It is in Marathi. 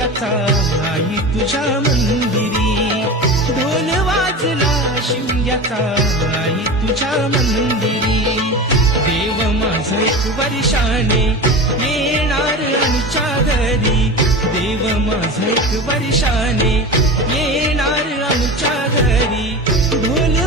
शिमग्याचा आई तुझ्या मंदिरी, ढोल वाजला शिमग्याचा आई तुझ्या मंदिरी. देव माझा एक वर्षाने येणार आमच्या घरी, देव माझा एक वर्षाने येणार आमच्या घरी. ढोल